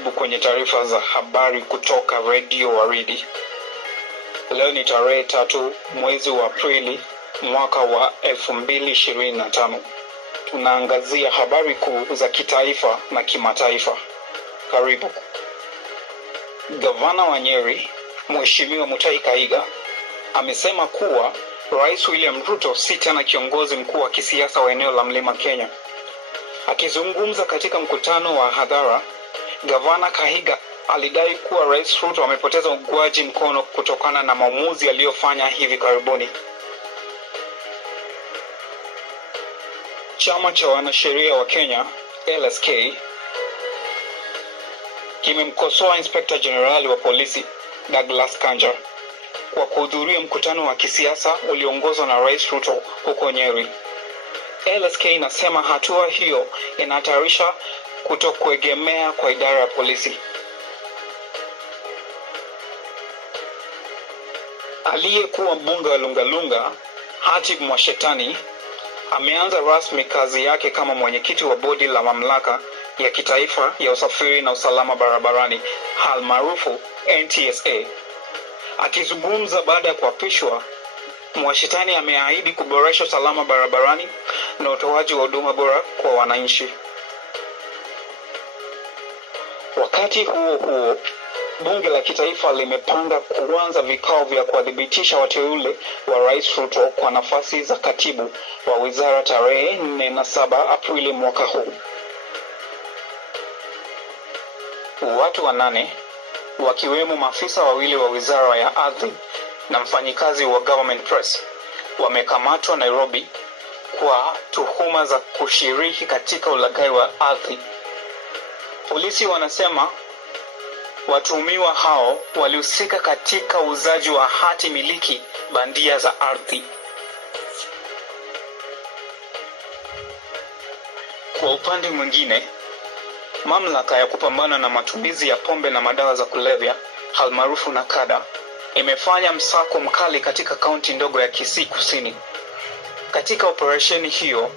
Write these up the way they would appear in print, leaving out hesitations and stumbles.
Karibu kwenye taarifa za habari kutoka Radio Waridi. Leo ni tarehe 3 mwezi wa Aprili mwaka wa 2025. Tunaangazia habari kuu za kitaifa na kimataifa. Karibu. Gavana wa Nyeri, Mheshimiwa Mutahi Kahiga, amesema kuwa Rais William Ruto si tena kiongozi mkuu wa kisiasa wa eneo la Mlima Kenya. Akizungumza katika mkutano wa hadhara, Gavana Kahiga alidai kuwa Rais Ruto amepoteza uungwaji mkono kutokana na maamuzi aliyofanya hivi karibuni. Chama cha wanasheria wa Kenya, LSK, kimemkosoa Inspector General wa polisi, Douglas Kanja, kwa kuhudhuria mkutano wa kisiasa ulioongozwa na Rais Ruto huko Nyeri. LSK inasema hatua hiyo inahatarisha kutokuegemea kwa idara ya polisi. Aliyekuwa mbunge wa Lungalunga, Hatib Mwashetani, ameanza rasmi kazi yake kama mwenyekiti wa bodi la mamlaka ya kitaifa ya usafiri na usalama barabarani, almaarufu NTSA. Akizungumza baada ya kuapishwa, Mwashetani ameahidi kuboresha usalama barabarani na utoaji wa huduma bora kwa wananchi. Wakati huo huo, bunge la kitaifa limepanga kuanza vikao vya kuadhibitisha wateule wa Rais Ruto kwa nafasi za katibu wa wizara tarehe 4 na 7 Aprili mwaka huu. Watu 8, wakiwemo maafisa wawili wa wizara ya ardhi na mfanyikazi wa Government Press, wamekamatwa Nairobi kwa tuhuma za kushiriki katika ulaghai wa ardhi. Polisi wanasema watuhumiwa hao walihusika katika uuzaji wa hati miliki bandia za ardhi. Kwa upande mwingine, mamlaka ya kupambana na matumizi ya pombe na madawa za kulevya, almaarufu NACADA, imefanya msako mkali katika kaunti ndogo ya Kisii Kusini. Katika operesheni hiyo,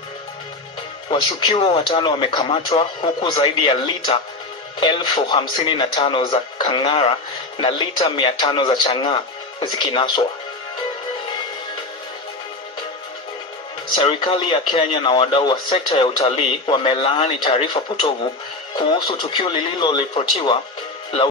washukiwa 5 wamekamatwa, huku zaidi ya lita 55,000 za kang'ara na lita 500 za chang'aa zikinaswa. Serikali ya Kenya na wadau wa sekta ya utalii wamelaani taarifa potovu kuhusu tukio lililoripotiwa